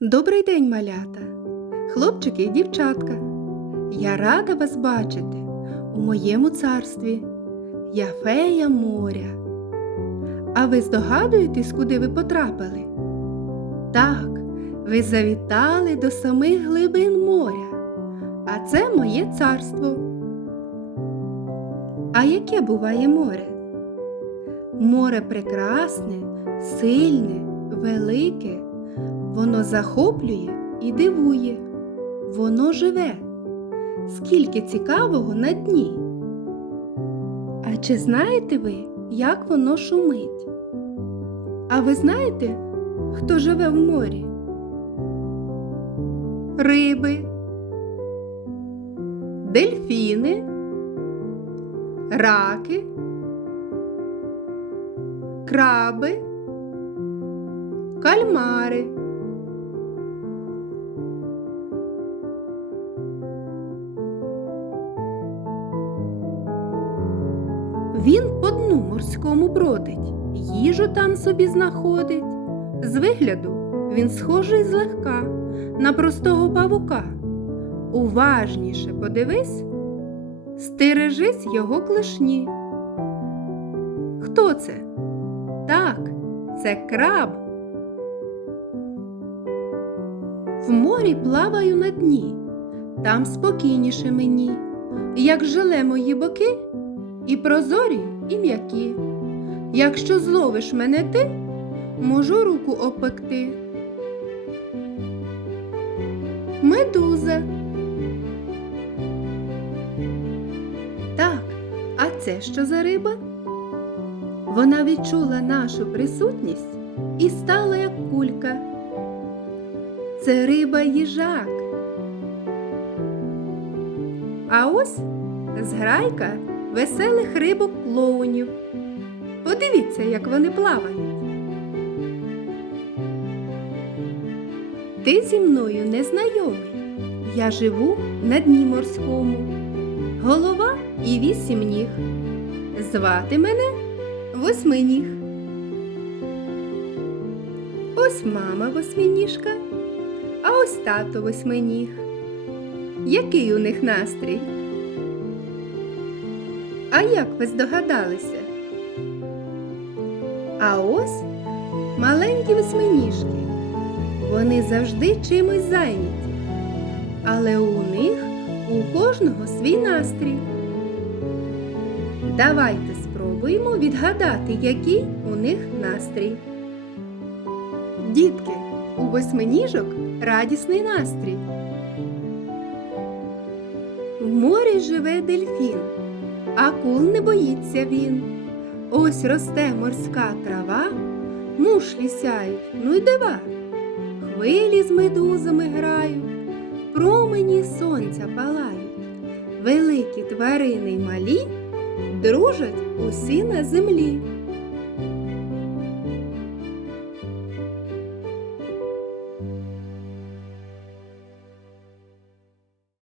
Добрий день, малята, хлопчики і дівчатка. Я рада вас бачити у моєму царстві. Я фея моря. А ви здогадуєтесь, куди ви потрапили? Так, ви завітали до самих глибин моря, а це моє царство. А яке буває море? Море прекрасне, сильне, велике. Воно захоплює і дивує. Воно живе. Скільки цікавого на дні. А чи знаєте ви, як воно шумить? А ви знаєте, хто живе в морі? Риби, дельфіни, раки, краби, кальмари. Він по дну морському бродить, їжу там собі знаходить. З вигляду він схожий злегка на простого павука. Уважніше подивись, стережись його клешні. Хто це? Так, це краб. В морі плаваю на дні, там спокійніше мені, як желе мої боки і прозорі, і м'які. Якщо зловиш мене ти, можу руку опекти. Медуза. Так, а це що за риба? Вона відчула нашу присутність і стала як кулька. Це риба їжак. А ось зграйка веселих рибок клоунів. Подивіться, як вони плавають. Ти зі мною незнайомий. Я живу на дні морському. Голова і вісім ніг. Звати мене восьминіг. Ось мама восьминіжка, а ось тато восьминіг. Який у них настрій? А як ви здогадалися? А ось маленькі восьминіжки. Вони завжди чимось зайняті, але у них у кожного свій настрій. Давайте спробуємо відгадати, який у них настрій. Дітки, у восьминіжок радісний настрій. В морі живе дельфін, акул не боїться він. Ось росте морська трава, мушлі сяють, ну й дива. Хвилі з медузами грають, промені сонця палають. Великі тварини й малі дружать усі на землі.